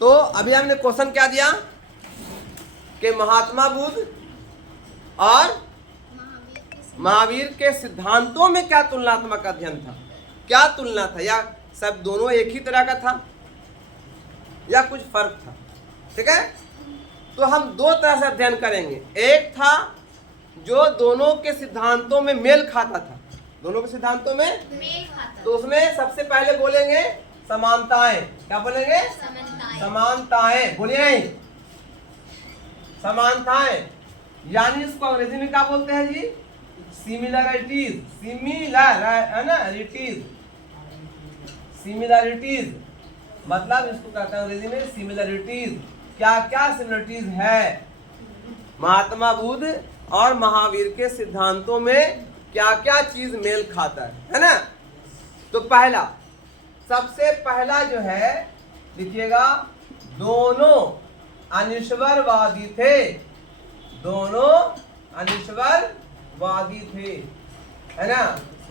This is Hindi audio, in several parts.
तो अभी हमने क्वेश्चन क्या दिया कि महात्मा बुद्ध और महावीर के सिद्धांतों में क्या तुलनात्मक अध्ययन था, क्या तुलना था, या सब दोनों एक ही तरह का था या कुछ फर्क था। ठीक है, तो हम दो तरह से अध्ययन करेंगे। एक था जो दोनों के सिद्धांतों में मेल खाता था, दोनों के सिद्धांतों में मेल खाता, तो उसमें सबसे पहले बोलेंगे समानताएं। क्या बोलेंगे? समानताएं। बोलिए नहीं, समानताएं, यानी इसको अंग्रेजी में क्या बोलते हैं जी? सिमिलरिटीज। सिमिलरिटीज मतलब इसको कहते हैं अंग्रेजी में सिमिलरिटीज। क्या क्या सिमिलरिटीज है महात्मा बुद्ध और महावीर के सिद्धांतों में, क्या क्या चीज मेल खाता है ना? तो पहला, सबसे पहला जो है लिखिएगा, दोनों अनिश्वरवादी थे, दोनों अनिश्वरवादी थे, है ना?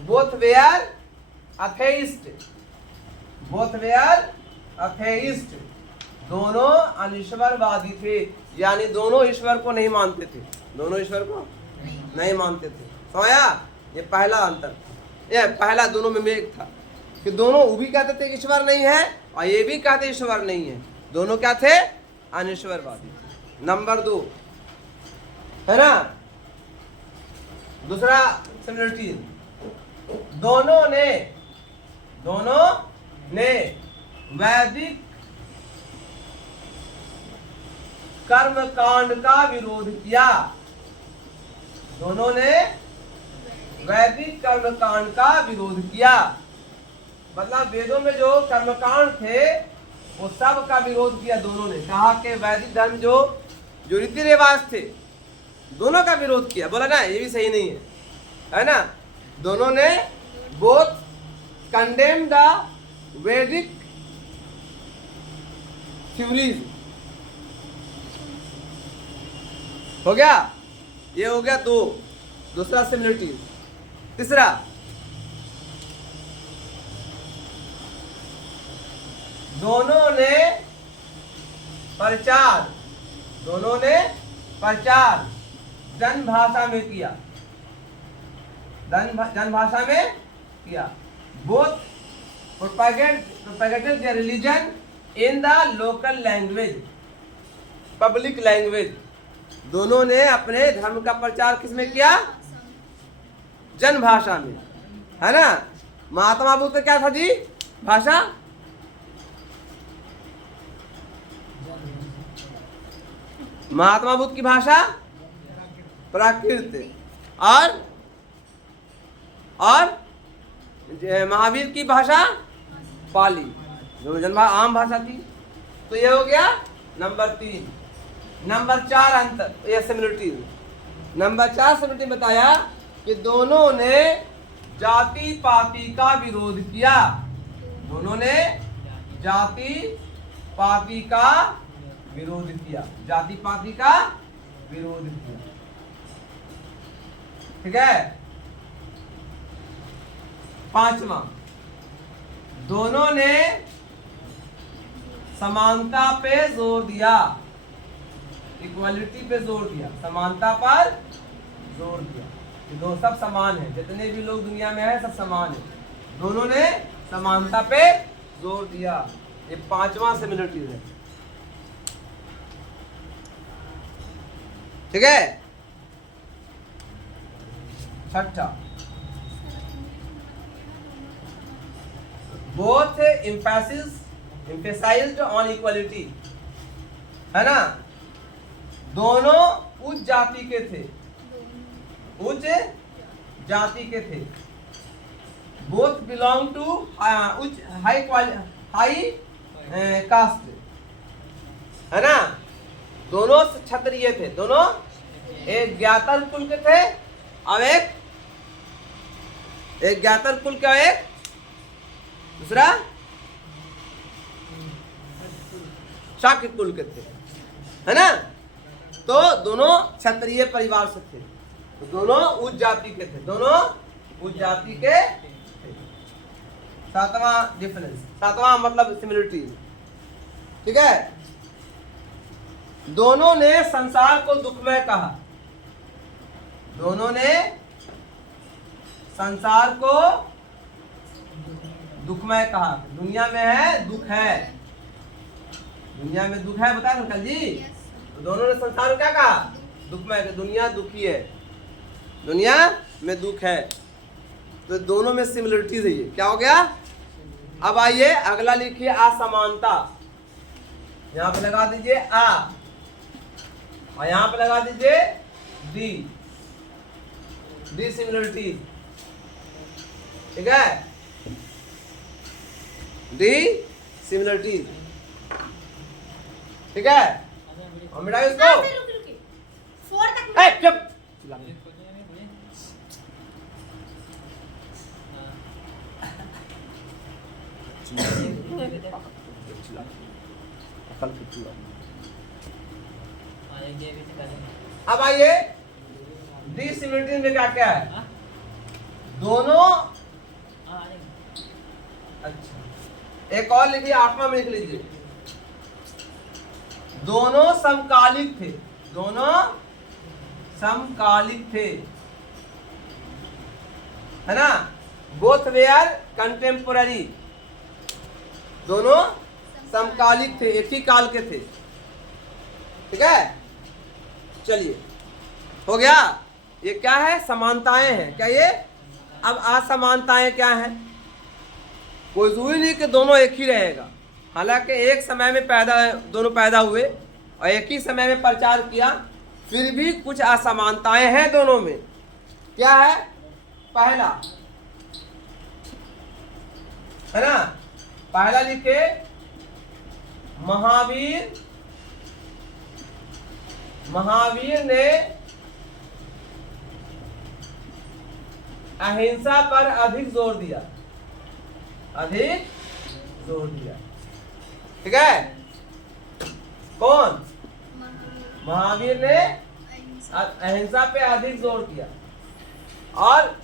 बोथ वेयर अथेइस्ट, बोथ वेयर अथेइस्ट, दोनों अनिश्वरवादी थे, यानी दोनों ईश्वर को नहीं मानते थे, दोनों ईश्वर को नहीं मानते थे। समझा? ये पहला अंतर, ये पहला दोनों में मेल था कि दोनों वो भी कहते थे ईश्वर नहीं है और ये भी कहते ईश्वर नहीं है, दोनों क्या थे? अनिश्वरवादी थे। नंबर 2, है ना, दूसरा सिमिलरिटी, दोनों ने वैदिक कर्म कांड का विरोध किया, दोनों ने वैदिक कर्म कांड का विरोध किया, मतलब वेदों में जो कर्मकांड थे वो सब का विरोध किया दोनों ने। कहा कि वैदिक धर्म जो रीति रिवाज थे दोनों का विरोध किया। बोला ना, ये भी सही नहीं है ना? दोनों ने बोथ कंडेम द वैदिक थ्योरीज। हो गया, ये हो गया दो, दूसरा सिमिलरिटी। तीसरा, दोनों ने प्रचार जन भाषा में किया, जन भाषा में किया। Both propagated their religion in the local language, public language. दोनों ने अपने धर्म का प्रचार किसमें किया? जन भाषा में, है ना? महात्मा बुद्ध क्या था जी भाषा? महात्मा बुद्ध की भाषा प्राकृत, और महावीर की भाषा पाली, दोनों आम भाषा थी। तो ये हो गया नंबर 3। नंबर 4 अंतर, ये सिमिलरिटी। नंबर 4 सिमिलरिटी बताया कि दोनों ने जाति पाति का विरोध किया, दोनों ने जाति पाति का विरोध किया, जाति पाति का विरोध किया। ठीक है। 5वां, दोनों ने समानता पे जोर दिया, इक्वालिटी पे जोर दिया, समानता पर जोर दिया कि दो सब समान है, जितने भी लोग दुनिया में हैं सब समान है। दोनों ने समानता पे जोर दिया। ये 5वां सिमिलरिटी है। ठीक है। 6, बोथ एम्फेसाइज्ड ऑन इक्वालिटी, है ना? दोनों उच्च जाति के थे, उच्च जाति के थे। Both belong to high caste, है ना? दोनों क्षत्रिय थे, दोनों एक ज्ञातर कुल के थे और एक ज्ञातर कुल का, एक दूसरा शाक्य कुल के थे, है ना? तो दोनों क्षत्रिय परिवार से थे, तो दोनों उच्च जाति के थे, दोनों उच्च जाति के थे। 7वां डिफरेंस, 7वां मतलब सिमिलरिटी। ठीक है। दोनों ने संसार को दुखमय कहा, दोनों ने संसार को दुखमय कहा। दुनिया में है दुख है, दुनिया में दुख है, बताया अंकल जी। तो दोनों ने संसार को क्या कहा? दुखमय। दुनिया दुखी है, दुनिया में दुख है। तो दोनों में सिमिलरिटीज है। ये क्या हो गया? अब आइए अगला लिखिए असमानता। यहां पे लगा दीजिए आ और यहां पे लगा दीजिए डी, डिसिमिलरिटीज। ठीक है, डिसिमिलरिटीज। ठीक है, और मिटाइए इसको। चुप। अब आइए डिसिमिलरिटीज में क्या क्या है? दोनों, अच्छा एक और लिखिए, आठवां में लिख लीजिए। दोनों समकालिक थे, दोनों समकालिक थे, है ना। बोथ वेयर कंटेम्पोररी, दोनों समकालिक थे, एक ही काल के थे। ठीक है, चलिए हो गया। ये क्या है? समानताएं हैं। क्या ये? अब असमानताएं क्या हैं? कोई जरूरी नहीं कि दोनों एक ही रहेगा। हालांकि एक समय में दोनों पैदा हुए और एक ही समय में प्रचार किया, फिर भी कुछ असमानताएं हैं दोनों में। क्या है? पहला, है ना, पहला लिखे महावीर ने अहिंसा पर अधिक जोर दिया, अधिक जोर दिया। ठीक है, कौन? महावीर ने अहिंसा पे अधिक जोर दिया। और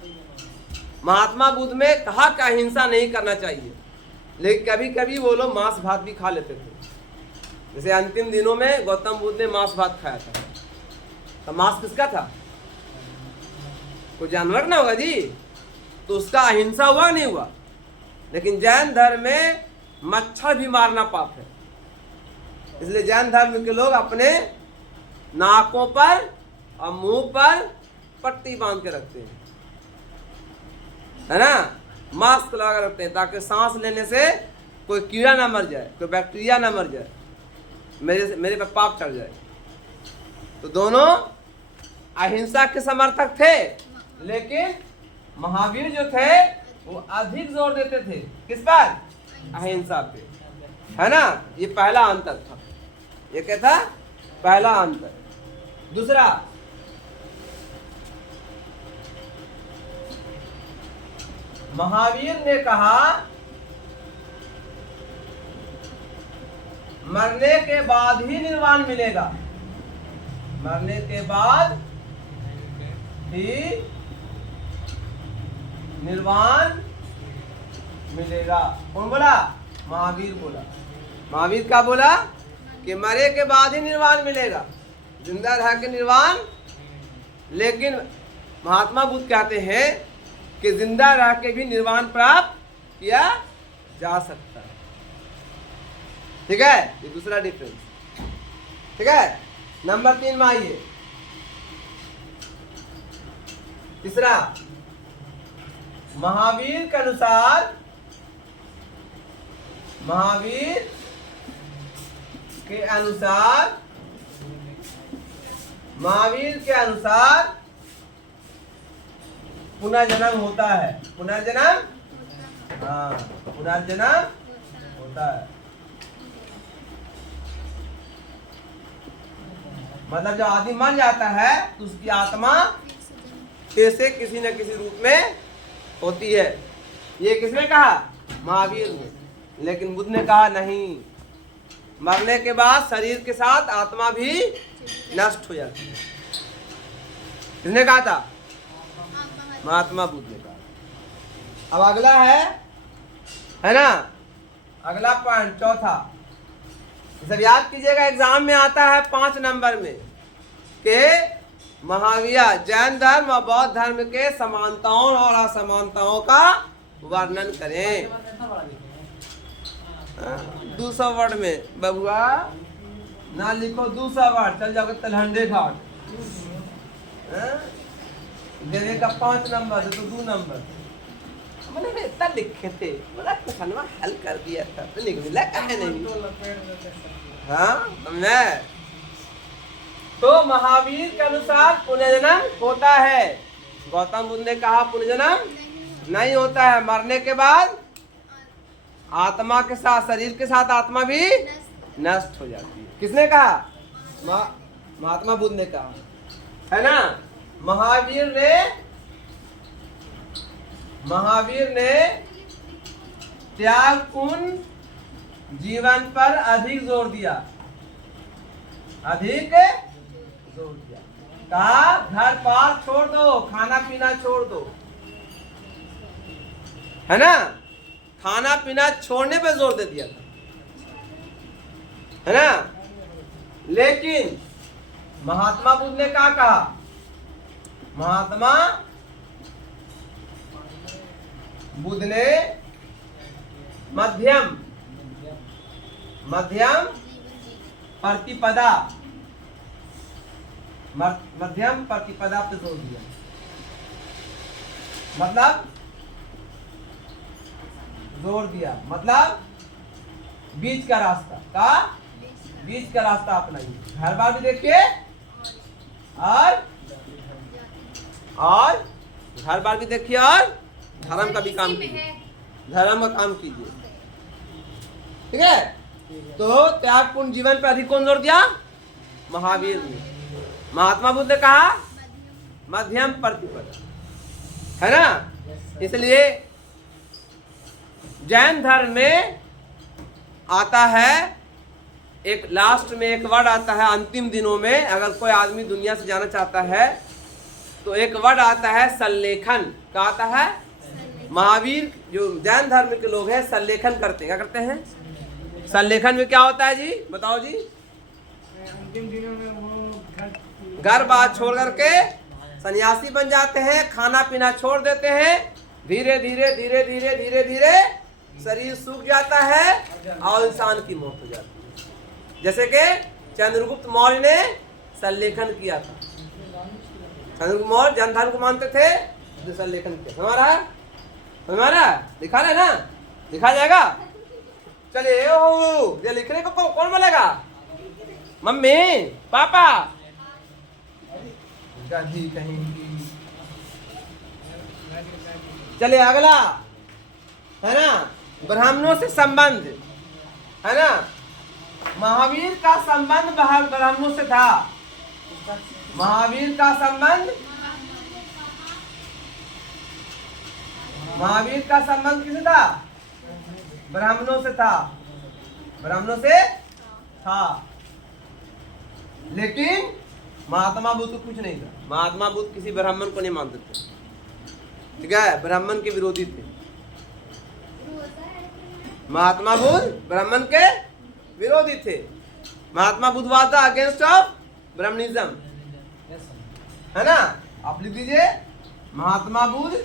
महात्मा बुद्ध में कहा कि अहिंसा नहीं करना चाहिए, लेकिन कभी कभी वो लोग मांस भात भी खा लेते थे। जैसे अंतिम दिनों में गौतम बुद्ध ने मांस भात खाया था। तो मांस किसका था? कोई जानवर ना होगा जी, तो उसका अहिंसा हुआ नहीं हुआ। लेकिन जैन धर्म में मच्छर भी मारना पाप है, इसलिए जैन धर्म के लोग अपने नाकों पर और मुंह पर पट्टी बांध के रखते हैं, है ना, मास्क लगा रखते हैं, ताकि सांस लेने से कोई कीड़ा ना मर जाए, कोई बैक्टीरिया ना मर जाए, मेरे पे पाप चढ़ जाए। तो दोनों अहिंसा के समर्थक थे, लेकिन महावीर जो थे वो अधिक जोर देते थे किस पर? अहिंसा पे, है ना। ये पहला अंतर था। ये क्या था? पहला अंतर। दूसरा, महावीर ने कहा मरने के बाद ही निर्वाण मिलेगा, मरने के बाद ही निर्वाण मिलेगा। कौन बोला? महावीर बोला। महावीर क्या बोला? कि मरे के बाद ही निर्वाण मिलेगा, जिंदा रह के निर्वाण। लेकिन महात्मा बुद्ध कहते हैं कि जिंदा रह के भी निर्वाण प्राप्त किया जा सकता है। ठीक है, ये दूसरा डिफरेंस। ठीक है, नंबर 3 में आइए। तीसरा, महावीर के अनुसार, महावीर के अनुसार, महावीर के अनुसार पुनर्जन्म होता है। पुनर्जन्म, हाँ, पुनर्जन्म होता है। मतलब जब आदमी मर जाता है तो उसकी आत्मा फिर से किसी न किसी रूप में होती है। ये किसने कहा? महावीर ने। लेकिन बुद्ध ने कहा नहीं, मरने के बाद शरीर के साथ आत्मा भी नष्ट हो जाती है। किसने कहा था? महात्मा बुद्ध ने कहा। अब अगला है ना, अगला पॉइंट, चौथा, सब याद कीजिएगा, एग्जाम में आता है 5 नंबर में के महावीर जैन धर्म और बौद्ध धर्म के समानताओं और असमानताओं का वर्णन करें। 200 वर्ड में बबुआ ना लिखो, 200 वर्ड चल जाओगे तलहंडे घाट। देने का 5 नंबर तो 2 नंबर। मैंने इतना लिखे थे, बोला क्वेश्चनवा हल कर दिया था तो लिख मिला कहे नहीं। हाँ समझे। तो महावीर के अनुसार पुनर्जन्म होता है। गौतम बुद्ध ने कहा पुनर्जन्म नहीं होता है, मरने के बाद आत्मा के साथ, शरीर के साथ आत्मा भी नष्ट हो जाती है। किसने कहा? महात्मा बुद्ध ने कहा, है ना। महावीर ने त्यागपूर्ण जीवन पर अधिक जोर दिया, अधिक जोर दिया। कहा घर पार छोड़ दो, खाना पीना छोड़ दो, है ना। खाना पीना छोड़ने पे जोर दे दिया था, है ना। लेकिन महात्मा बुद्ध ने क्या कहा? महात्मा बुद्ध ने मध्यम प्रतिपदा पे जोर दिया। मतलब बीच का रास्ता अपनाइए। घर बार भी देखिए और घर बार भी देखिए और धर्म का भी काम कीजिए, धर्म का काम कीजिए, ठीक है। तो त्यागपूर्ण जीवन पर अधिक कौन जोर दिया? महावीर ने। महात्मा बुद्ध ने कहा मध्यम प्रतिपदा, है ना। इसलिए जैन धर्म में आता है एक लास्ट में एक वर्ड आता है, अंतिम दिनों में अगर कोई आदमी दुनिया से जाना चाहता है तो एक वर्ड आता है संलेखन। क्या आता है? महावीर जो जैन धर्म के लोग हैं संलेखन करते हैं। क्या करते हैं? संलेखन में क्या होता है जी, बताओ जी। अंतिम दिनों में वो घर बार छोड़ करके सन्यासी बन जाते हैं, खाना पीना छोड़ देते हैं, धीरे धीरे धीरे धीरे धीरे धीरे शरीर सूख जाता है और इंसान की मौत हो जाती है। जैसे कि चंद्रगुप्त मौर्य ने संलेखन किया था। चंद्रगुप्त मौर्य जैन धर्म को मानते थे, तो संलेखन किया। हमारा लिखा है ना, लिखा जाएगा। चलिए ये लिखने को कौन बोलेगा? मम्मी पापा कहीं। चलिए अगला है ना, ब्राह्मणों से संबंध, है ना। महावीर का संबंध ब्राह्मणों से था। महावीर का संबंध किससे था? ब्राह्मणों से था। लेकिन महात्मा बुद्ध को कुछ नहीं था। महात्मा बुद्ध किसी ब्राह्मण को नहीं मानते थे, ठीक है। ब्राह्मण के विरोधी थे। महात्मा बुद्ध ब्राह्मण के विरोधी थे। Mahatma Buddha was the against of Brahminism, है ना। आप लिख दीजिए महात्मा बुद्ध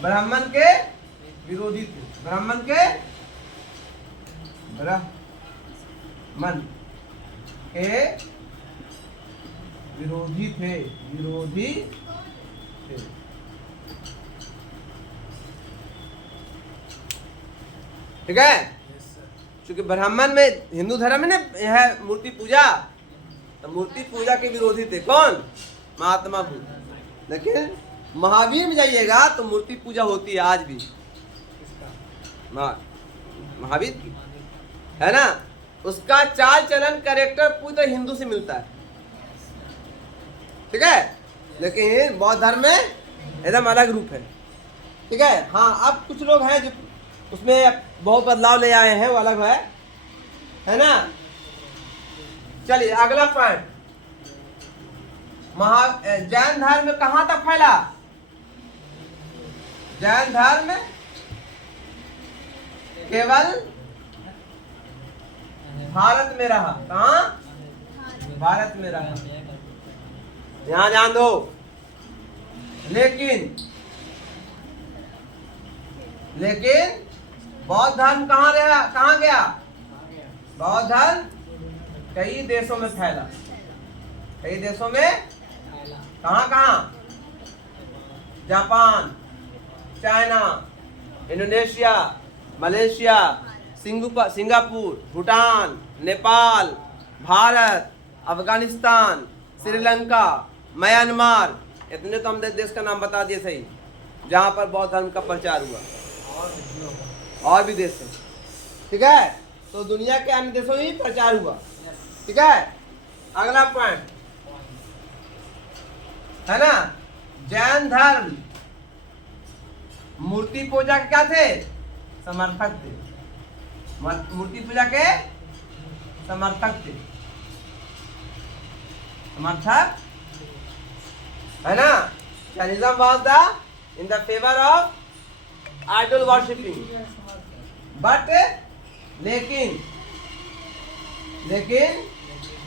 ब्राह्मण के विरोधी थे। ब्राह्मण के विरोधी थे। ठीक है। क्योंकि ब्राह्मण में हिंदू धर्म में है मूर्ति पूजा, तो मूर्ति पूजा के विरोधी थे कौन? महात्मा बुद्ध। लेकिन महावीर में जाइएगा तो मूर्ति पूजा होती है आज भी, महावीर की, है ना। उसका चाल चलन कैरेक्टर पूरा हिंदू से मिलता है, ठीक है। लेकिन बौद्ध धर्म में एकदम अलग रूप है, ठीक है। हाँ, अब कुछ लोग हैं जो उसमें बहुत बदलाव ले आए हैं, वो अलग है ना। चलिए अगला पॉइंट, जैन धर्म कहाँ तक फैला? जैन धर्म केवल भारत में रहा। कहाँ? भारत में रहा। यहां ध्यान दो। लेकिन बौद्ध धर्म कहाँ रहा, कहाँ गया? बौद्ध धर्म कई देशों में फैला। कई देशों में कहाँ कहाँ? Japan, China, Indonesia, Malaysia, Singapore, Bhutan, Nepal, Bharat, Afghanistan, Sri Lanka, Myanmar, इतने तो हम देश का नाम बता दिए सही जहां पर बौद्ध धर्म का प्रचार हुआ। और भी देश है, ठीक है। तो दुनिया के अन्य देशों में भी प्रचार हुआ, ठीक है। अगला पॉइंट है ना, जैन धर्म मूर्ति पूजा के क्या थे? समर्थक थे। मूर्ति पूजा के समर्थक थे, समर्थक है ना। Jainism was the in the favour of idol worshipping, but लेकिन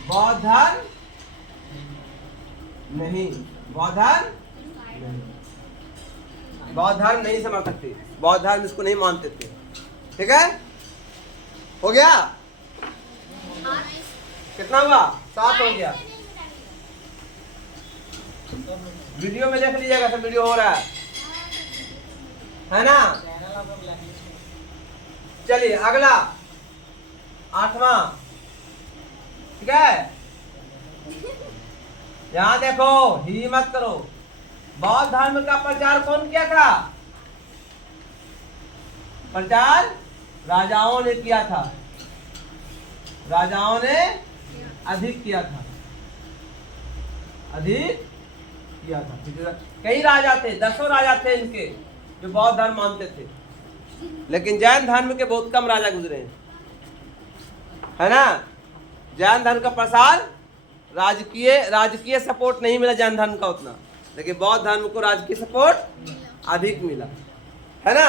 बौद्ध धर्म नहीं, बौद्ध धर्म नहीं समर्थक थे। बौद्ध धर्म इसको नहीं मानते थे, ठीक है। हो गया? कितना हुआ? 7 हो गया। वीडियो में देख लीजिएगा, सब वीडियो हो रहा है ना। चलिए अगला 8वां, ठीक है। यहां देखो, ही मत करो। बौद्ध धर्म का प्रचार कौन किया था? प्रचार राजाओं ने किया था। राजाओं ने अधिक किया था, अधिक किया था। कई राजा थे, 10 राजा थे इनके जो बौद्ध धर्म मानते थे, लेकिन जैन धर्म के बहुत कम राजा गुजरे हैं, है ना। जैन धर्म का प्रसार राजकीय सपोर्ट नहीं मिला जैन धर्म का उतना, लेकिन बौद्ध धर्म को राजकीय सपोर्ट अधिक मिला, है ना।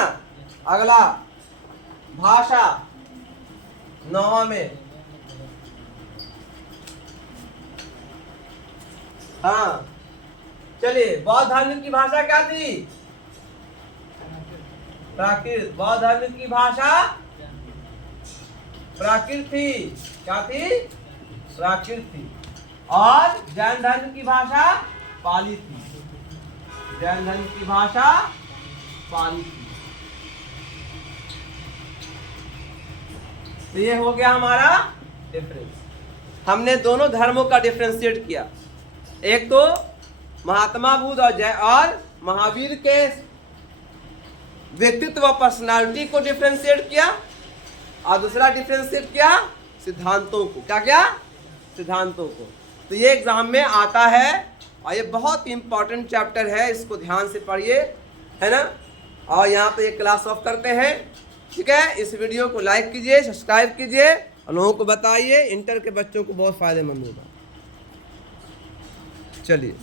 अगला भाषा 9वां में, हाँ चलिए। बौद्ध धर्म की भाषा क्या थी? प्राकृत। बौद्ध धर्म की भाषा प्राकृत थी। क्या थी? प्राकृत थी। और जैन धर्म की भाषा पाली थी। जैन धर्म की भाषा पाली थी। तो ये हो गया हमारा डिफरेंस। हमने दोनों धर्मों का डिफरेंशिएट किया। एक तो महात्मा बुद्ध और महावीर के व्यक्तित्व व पर्सनालिटी को डिफरेंशिएट किया, और दूसरा डिफरेंशिएट किया सिद्धांतों को। क्या क्या? सिद्धांतों को। तो ये एग्जाम में आता है और ये बहुत इंपॉर्टेंट चैप्टर है, इसको ध्यान से पढ़िए, है ना। और यहाँ पे ये क्लास ऑफ करते हैं, ठीक है। इस वीडियो को लाइक कीजिए, सब्सक्राइब कीजिए और लोगों को बताइए। इंटर के बच्चों को बहुत फायदेमंद होगा। चलिए।